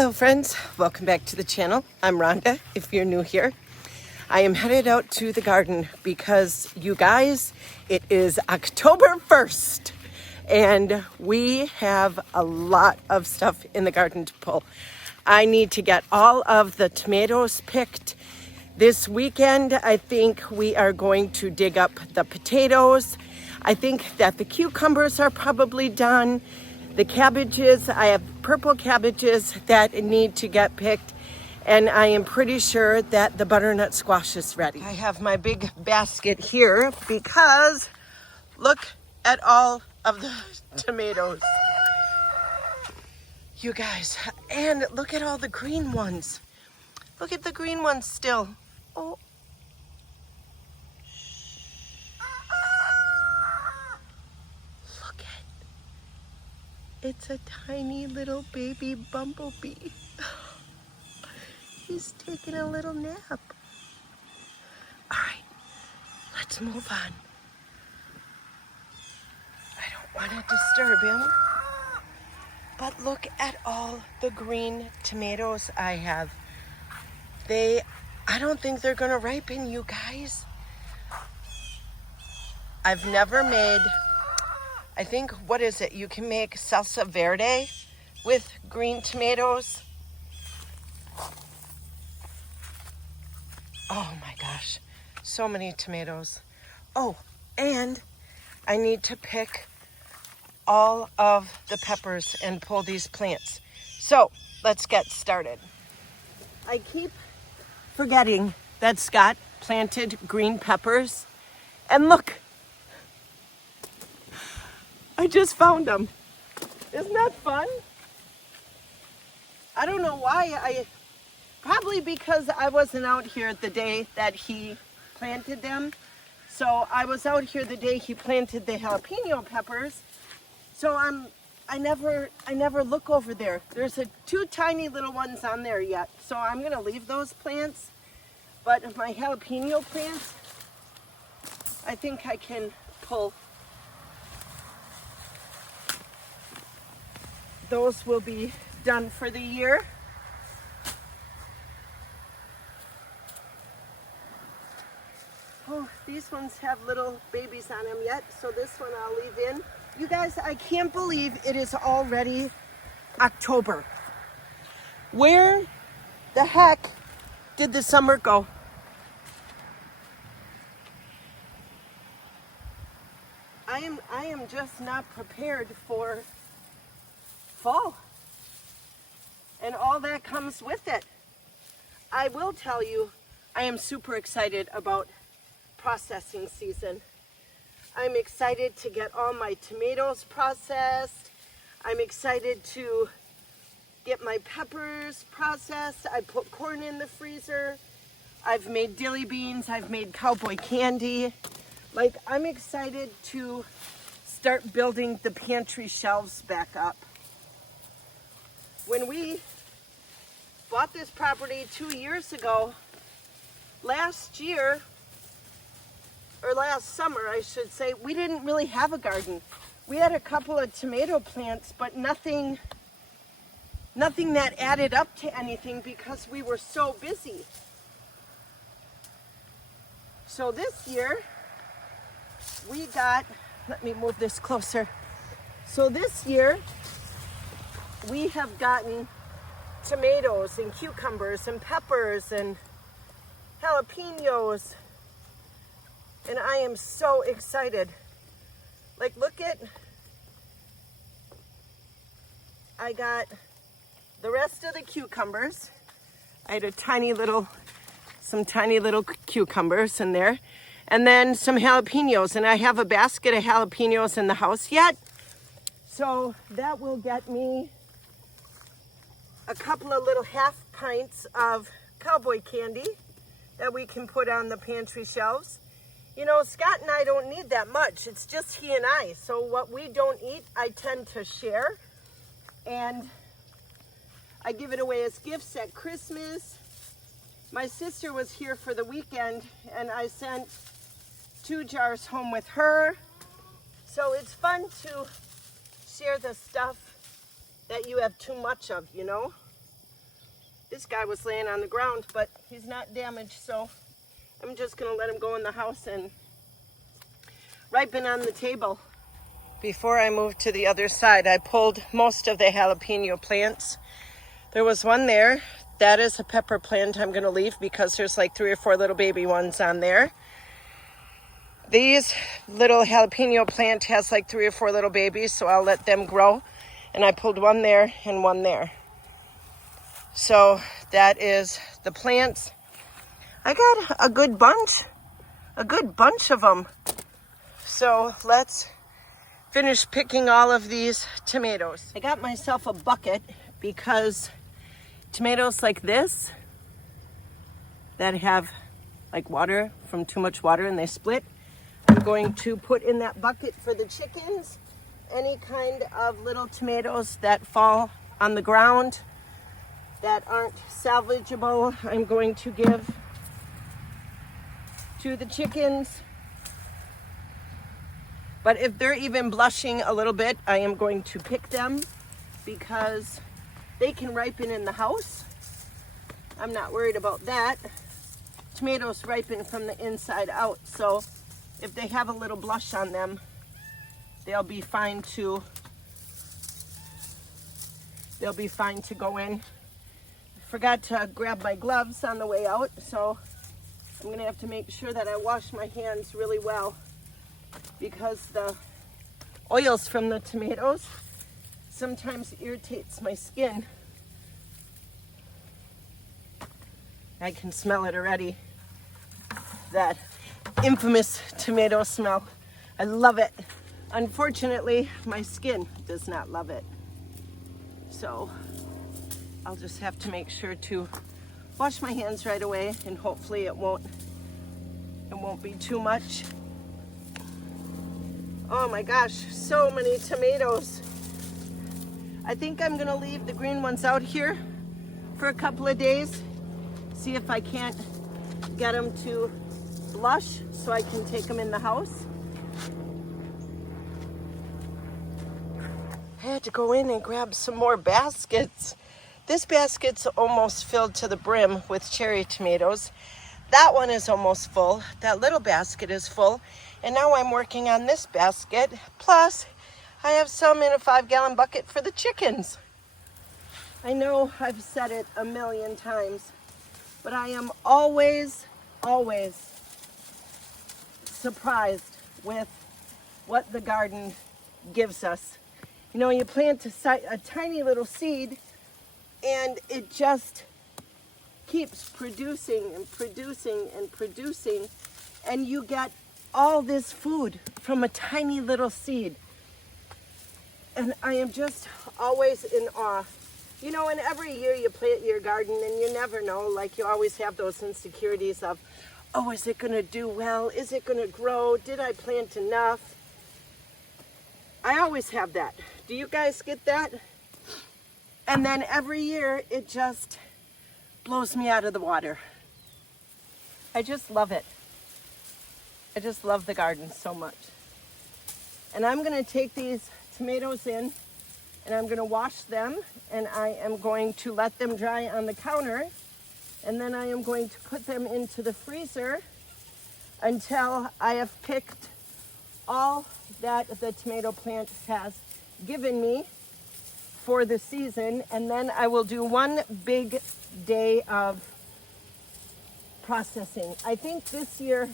Hello friends, welcome back to the channel. I'm Rhonda, if you're new here. I am headed out to the garden because you guys, it is October 1st and we have a lot of stuff in the garden to pull. I need to get all of the tomatoes picked. This weekend, I think we are going to dig up the potatoes. I think that the cucumbers are probably done. The cabbages, I have purple cabbages that need to get picked, and I am pretty sure that the butternut squash is ready. I have my big basket here because look at all of the tomatoes. You guys, and look at all the green ones. Look at the green ones still. Oh. Look at, it's a tiny little baby bumblebee. He's taking a little nap. All right, let's move on. I don't want to disturb him. But look at all the green tomatoes I have. I don't think they're gonna ripen, you guys. I've never made, I think, what is it? You can make salsa verde with green tomatoes. Oh my gosh, so many tomatoes. Oh, and I need to pick all of the peppers and pull these plants. So let's get started. I keep forgetting that Scott planted green peppers, and look, I just found them. Isn't that fun? I don't know why. Probably because I wasn't out here the day that he planted them. So I was out here the day he planted the jalapeno peppers. So I never look over there. There's two tiny little ones on there yet. So I'm gonna leave those plants. But my jalapeno plants, I think I can pull. Those will be done for the year. Oh, these ones have little babies on them yet, so this one I'll leave in. You guys, I can't believe it is already October. Where the heck did the summer go? I am just not prepared for fall and all that comes with it. I will tell you, I am super excited about processing season. I'm excited to get all my tomatoes processed. I'm excited to get my peppers processed. I put corn in the freezer. I've made dilly beans. I've made cowboy candy. Like, I'm excited to start building the pantry shelves back up. When we bought this property 2 years ago, last year, or last summer, I should say, we didn't really have a garden. We had a couple of tomato plants, but nothing that added up to anything because we were so busy. So this year, we got, let me move this closer. So this year, we have gotten tomatoes and cucumbers and peppers and jalapenos. And I am so excited. Like, look at, I got the rest of the cucumbers. I had some tiny little cucumbers in there. And then some jalapenos. And I have a basket of jalapenos in the house yet. So that will get me a couple of little half pints of cowboy candy that we can put on the pantry shelves. You know, Scott and I don't need that much. It's just he and I. So what we don't eat, I tend to share. And I give it away as gifts at Christmas. My sister was here for the weekend and I sent 2 jars home with her. So it's fun to share the stuff that you have too much of, you know? This guy was laying on the ground, but he's not damaged, so I'm just gonna let him go in the house and ripen on the table. Before I moved to the other side, I pulled most of the jalapeno plants. There was one there. That is a pepper plant I'm gonna leave because there's like 3 or 4 little baby ones on there. These little jalapeno plant has like 3 or 4 little babies, so I'll let them grow. And I pulled one there and one there. So that is the plants. I got a good bunch of them. So let's finish picking all of these tomatoes. I got myself a bucket because tomatoes like this that have like water from too much water and they split, I'm going to put in that bucket for the chickens. Any kind of little tomatoes that fall on the ground that aren't salvageable, I'm going to give to the chickens. But if they're even blushing a little bit, I am going to pick them because they can ripen in the house. I'm not worried about that. Tomatoes ripen from the inside out, so if they have a little blush on them, they'll be fine to go in. Forgot to grab my gloves on the way out, so I'm gonna have to make sure that I wash my hands really well because the oils from the tomatoes sometimes irritates my skin. I can smell it already. That infamous tomato smell. I love it. Unfortunately, my skin does not love it. So I'll just have to make sure to wash my hands right away, and hopefully it won't be too much. Oh my gosh, so many tomatoes. I think I'm gonna leave the green ones out here for a couple of days. See if I can't get them to blush so I can take them in the house. I had to go in and grab some more baskets. This basket's almost filled to the brim with cherry tomatoes. That one is almost full. That little basket is full. And now I'm working on this basket. Plus, I have some in a 5-gallon bucket for the chickens. I know I've said it a million times, but I am always surprised with what the garden gives us. You know, you plant a tiny little seed and it just keeps producing and producing and producing, and you get all this food from a tiny little seed. And I am just always in awe. You know, and every year you plant your garden and you never know, like you always have those insecurities of, oh, is it gonna do well? Is it gonna grow? Did I plant enough? I always have that. Do you guys get that? And then every year it just blows me out of the water. I just love it. I just love the garden so much. And I'm gonna take these tomatoes in and I'm gonna wash them, and I am going to let them dry on the counter, and then I am going to put them into the freezer until I have picked all that the tomato plant has given me for the season, and then I will do one big day of processing. I think this year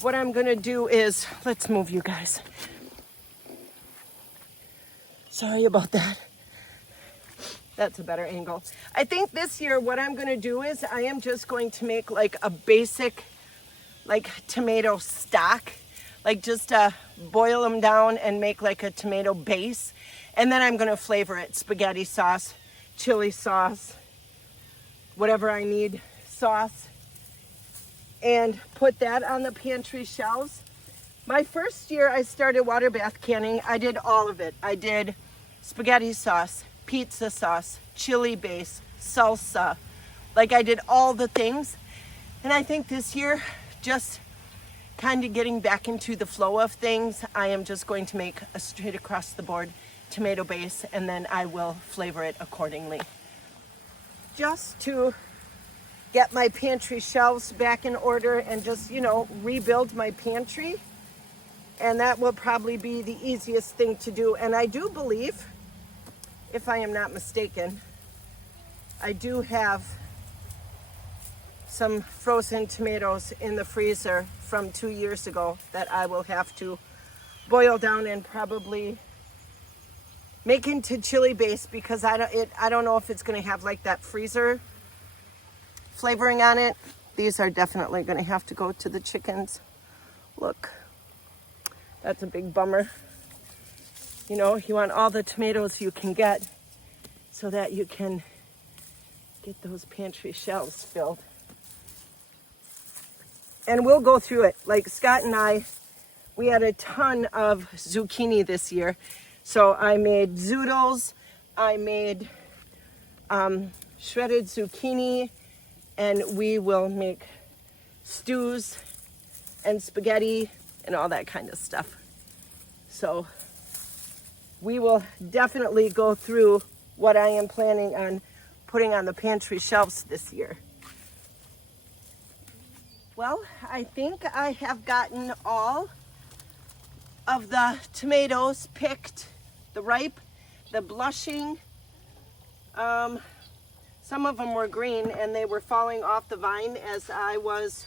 what I'm gonna do is, let's move you guys. Sorry about that. That's a better angle. I think this year what I'm gonna do is I am just going to make like a basic like tomato stock, like just boil them down and make like a tomato base. And then I'm gonna flavor it, spaghetti sauce, chili sauce, whatever I need sauce, and put that on the pantry shelves. My first year I started water bath canning, I did all of it. I did spaghetti sauce, pizza sauce, chili base, salsa. Like I did all the things. And I think this year, just kind of getting back into the flow of things, I am just going to make a straight across the board tomato base, and then I will flavor it accordingly. just to get my pantry shelves back in order and just, you know, rebuild my pantry. And that will probably be the easiest thing to do. And I do believe, if I am not mistaken, I do have some frozen tomatoes in the freezer from 2 years ago that I will have to boil down and probably make into chili base, because I don't know if it's going to have like that freezer flavoring on it. These are definitely going to have to go to the chickens. Look, that's a big bummer. You know, you want all the tomatoes you can get so that you can get those pantry shelves filled. And we'll go through it. Like Scott and I, we had a ton of zucchini this year. So I made zoodles, I made shredded zucchini, and we will make stews and spaghetti and all that kind of stuff. So we will definitely go through what I am planning on putting on the pantry shelves this year. Well, I think I have gotten all of the tomatoes picked, the ripe, the blushing. Some of them were green and they were falling off the vine as I was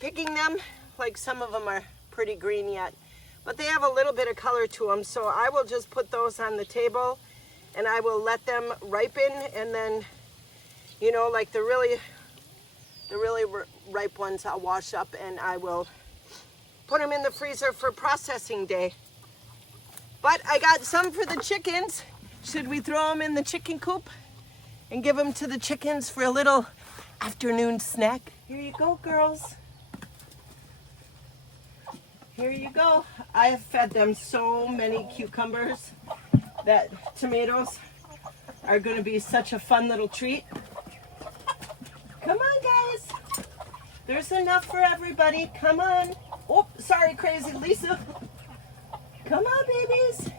picking them. Like some of them are pretty green yet, but they have a little bit of color to them. So I will just put those on the table and I will let them ripen, and then, you know, like the really ripe ones I'll wash up and I will put them in the freezer for processing day. But I got some for the chickens. Should we throw them in the chicken coop and give them to the chickens for a little afternoon snack? Here you go, girls. Here you go. I have fed them so many cucumbers that tomatoes are going to be such a fun little treat. Come on, guys. There's enough for everybody. Come on. Oh, sorry, crazy Lisa. Come on, babies.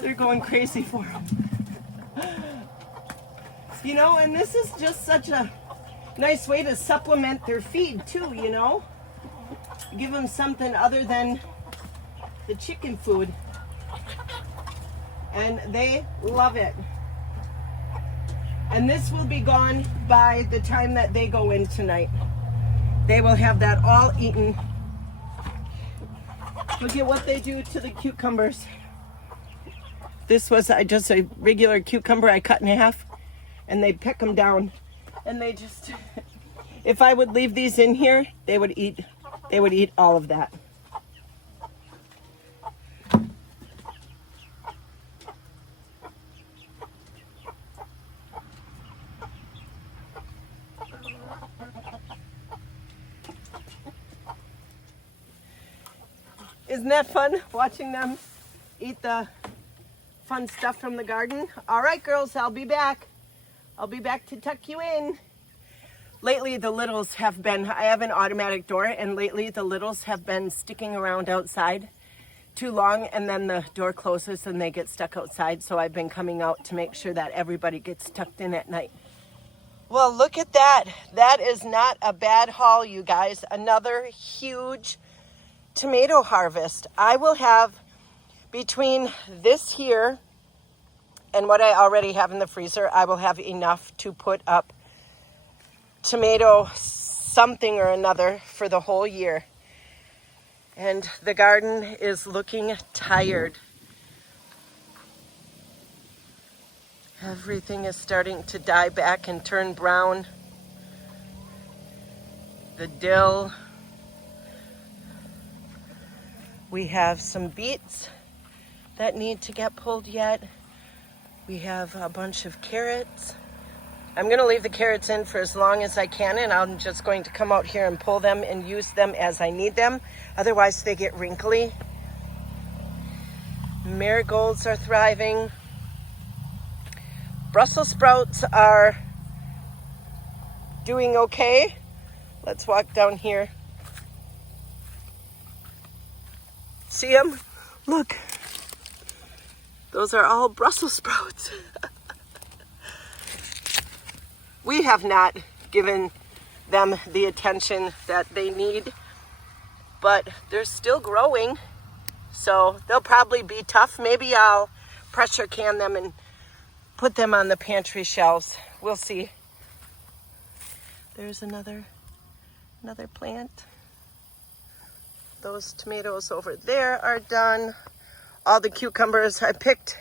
They're going crazy for them. You know, and this is just such a nice way to supplement their feed too, you know. Give them something other than the chicken food. And they love it. And this will be gone by the time that they go in tonight. They will have that all eaten. Look at what they do to the cucumbers. This was just a regular cucumber I cut in half, and they pick them down. And they just, if I would leave these in here, they would eat all of that. Isn't that fun, watching them eat the fun stuff from the garden? All right, girls, I'll be back. I'll be back to tuck you in. Lately, the littles have been, I have an automatic door, and lately the littles have been sticking around outside too long, and then the door closes and they get stuck outside. So I've been coming out to make sure that everybody gets tucked in at night. Well, look at that. That is not a bad haul, you guys. Another huge tomato harvest. I will have, between this here and what I already have in the freezer, I will have enough to put up tomato something or another for the whole year. And the garden is looking tired. Everything is starting to die back and turn brown. The dill. We have some beets that need to get pulled yet. We have a bunch of carrots. I'm going to leave the carrots in for as long as I can, and I'm just going to come out here and pull them and use them as I need them. Otherwise, they get wrinkly. Marigolds are thriving. Brussels sprouts are doing okay. Let's walk down here. See them? Look. Those are all Brussels sprouts. we have not given them the attention that they need, but they're still growing. So they'll probably be tough. Maybe I'll pressure can them and put them on the pantry shelves. We'll see. There's another plant. Those tomatoes over there are done. All the cucumbers, I picked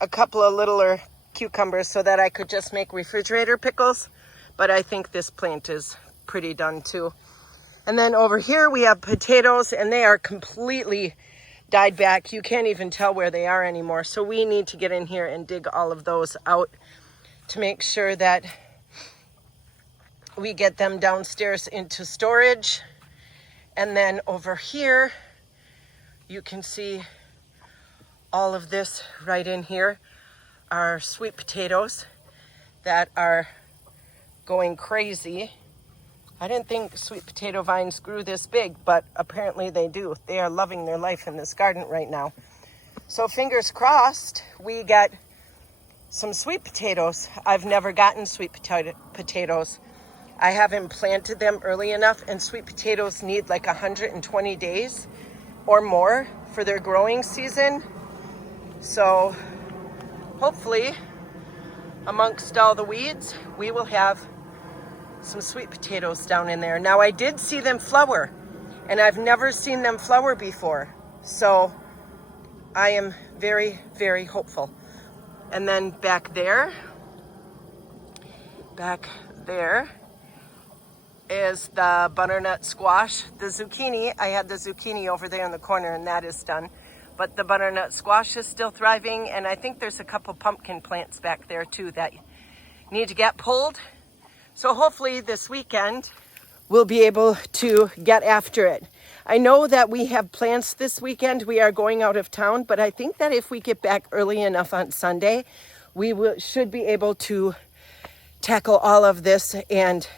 a couple of littler cucumbers so that I could just make refrigerator pickles, but I think this plant is pretty done too. And then over here we have potatoes, and they are completely died back. You can't even tell where they are anymore. So we need to get in here and dig all of those out to make sure that we get them downstairs into storage. And then over here, you can see all of this right in here are sweet potatoes that are going crazy. I didn't think sweet potato vines grew this big, but apparently they do. They are loving their life in this garden right now. So fingers crossed, we get some sweet potatoes. I've never gotten sweet potatoes. I haven't planted them early enough, and sweet potatoes need like 120 days or more for their growing season. So hopefully, amongst all the weeds, we will have some sweet potatoes down in there. Now, I did see them flower, and I've never seen them flower before. So I am very, very hopeful. And then back there is the butternut squash. The zucchini, I had the zucchini over there in the corner, and that is done. But the butternut squash is still thriving, and I think there's a couple pumpkin plants back there too that need to get pulled. So hopefully this weekend we'll be able to get after it. I know that we have plans this weekend. We are going out of town, but I think that if we get back early enough on Sunday, we should be able to tackle all of this. And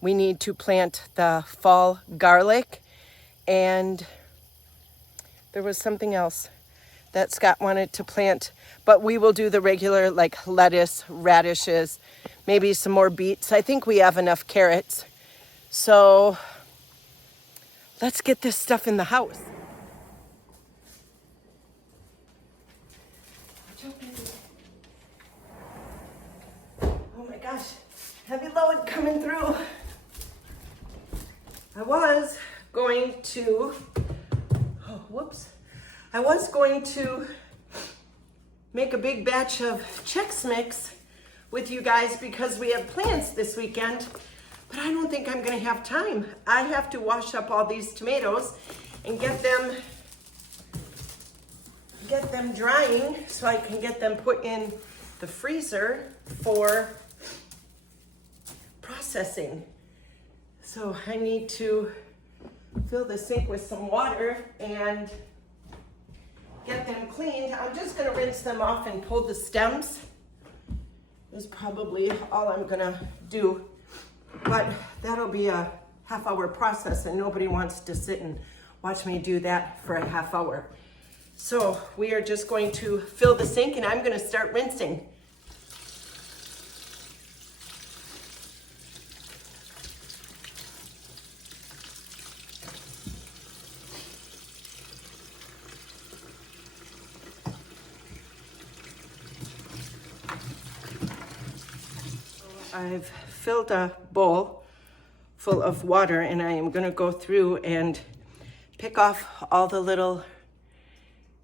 we need to plant the fall garlic, and there was something else that Scott wanted to plant, but we will do the regular like lettuce, radishes, maybe some more beets. I think we have enough carrots. So let's get this stuff in the house. Oh my gosh, heavy load coming through. I was going to make a big batch of Chex Mix with you guys because we have plans this weekend, but I don't think I'm gonna have time. I have to wash up all these tomatoes and get them drying so I can get them put in the freezer for processing. So I need to fill the sink with some water and get them cleaned. I'm just gonna rinse them off and pull the stems. Is probably all I'm gonna do. But that'll be a half-hour process, and nobody wants to sit and watch me do that for a half hour. So we are just going to fill the sink, and I'm gonna start rinsing. I've filled a bowl full of water, and I am going to go through and pick off all the little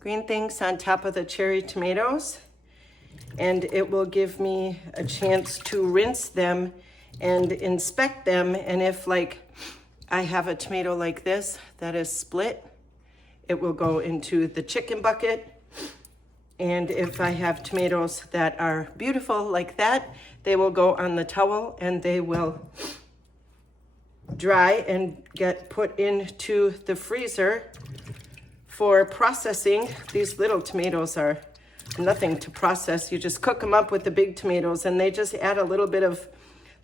green things on top of the cherry tomatoes, and it will give me a chance to rinse them and inspect them. And if like I have a tomato like this that is split, it will go into the chicken bucket. And if I have tomatoes that are beautiful like that, they will go on the towel and they will dry and get put into the freezer for processing. These little tomatoes are nothing to process. You just cook them up with the big tomatoes, and they just add a little bit of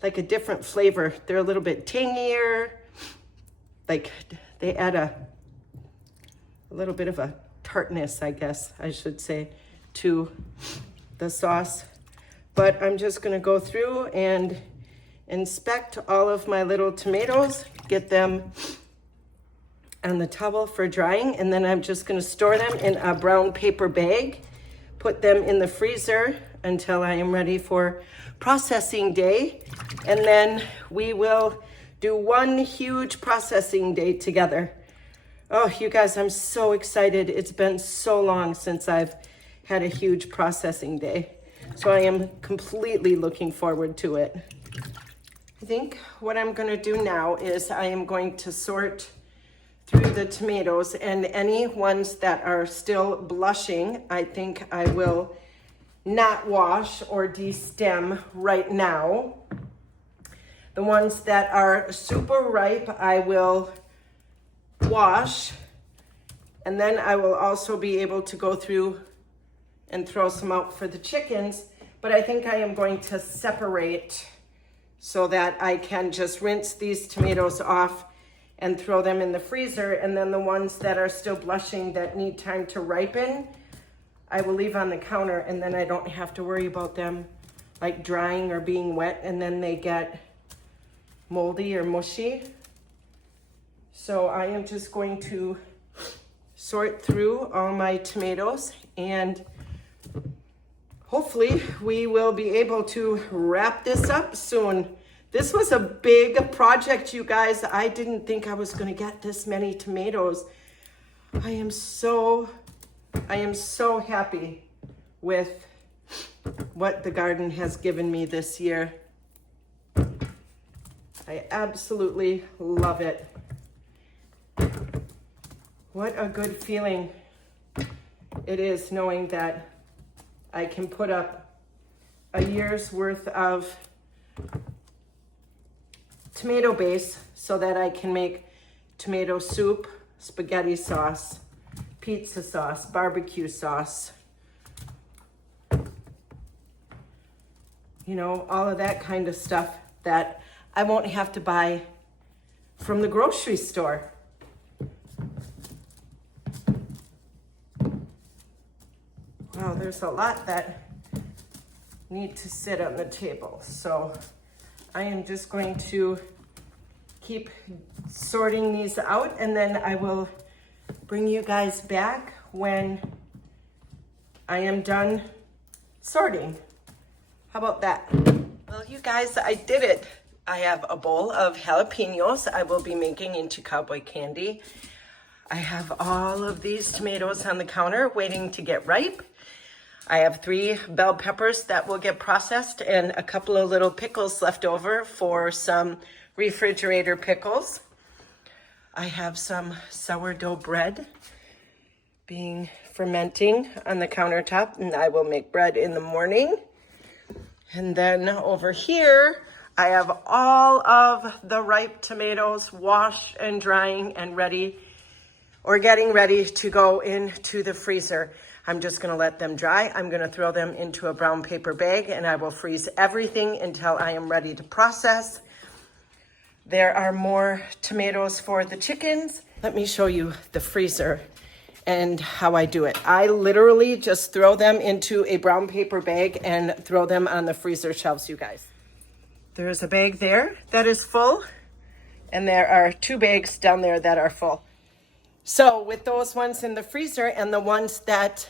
like a different flavor. They're a little bit tangier. Like they add a little bit of a tartness, I guess I should say, to the sauce. but I'm just gonna go through and inspect all of my little tomatoes, get them on the towel for drying, and then I'm just gonna store them in a brown paper bag, put them in the freezer until I am ready for processing day, and then we will do one huge processing day together. Oh, you guys, I'm so excited. It's been so long since I've had a huge processing day. So I am completely looking forward to it. I think what I'm gonna do now is I am going to sort through the tomatoes, and any ones that are still blushing, I think I will not wash or de-stem right now. The ones that are super ripe, I will wash, and then I will also be able to go through and throw some out for the chickens. But I think I am going to separate so that I can just rinse these tomatoes off and throw them in the freezer, and then the ones that are still blushing that need time to ripen, I will leave on the counter, and then I don't have to worry about them like drying or being wet and then they get moldy or mushy. So I am just going to sort through all my tomatoes, and hopefully we will be able to wrap this up soon. This was a big project, you guys. I didn't think I was gonna get this many tomatoes. I am so happy with what the garden has given me this year. I absolutely love it. What a good feeling it is knowing that I can put up a year's worth of tomato base so that I can make tomato soup, spaghetti sauce, pizza sauce, barbecue sauce, you know, all of that kind of stuff that I won't have to buy from the grocery store. Wow, there's a lot that need to sit on the table. So I am just going to keep sorting these out, and then I will bring you guys back when I am done sorting. How about that? Well, you guys, I did it. I have a bowl of jalapenos I will be making into cowboy candy. I have all of these tomatoes on the counter waiting to get ripe. I have 3 bell peppers that will get processed and a couple of little pickles left over for some refrigerator pickles. I have some sourdough bread being fermenting on the countertop, and I will make bread in the morning. And then over here, I have all of the ripe tomatoes washed and drying and ready, or getting ready to go into the freezer. I'm just gonna let them dry. I'm gonna throw them into a brown paper bag, and I will freeze everything until I am ready to process. There are more tomatoes for the chickens. Let me show you the freezer and how I do it. I literally just throw them into a brown paper bag and throw them on the freezer shelves, you guys. There's a bag there that is full, and there are 2 bags down there that are full. So with those ones in the freezer and the ones that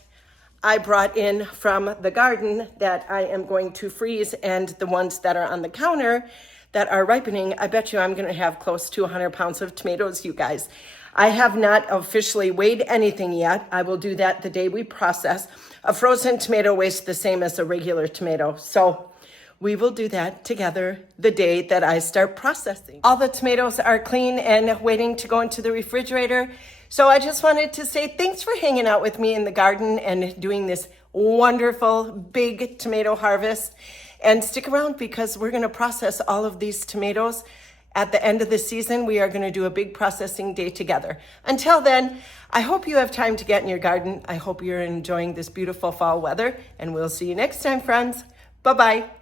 I brought in from the garden that I am going to freeze, and the ones that are on the counter that are ripening, I bet you I'm gonna have close to 100 pounds of tomatoes, you guys. I have not officially weighed anything yet. I will do that the day we process. A frozen tomato weighs the same as a regular tomato. So we will do that together the day that I start processing. All the tomatoes are clean and waiting to go into the refrigerator. So I just wanted to say thanks for hanging out with me in the garden and doing this wonderful big tomato harvest. And stick around because we're gonna process all of these tomatoes. At the end of the season, we are gonna do a big processing day together. Until then, I hope you have time to get in your garden. I hope you're enjoying this beautiful fall weather, and we'll see you next time, friends. Bye-bye.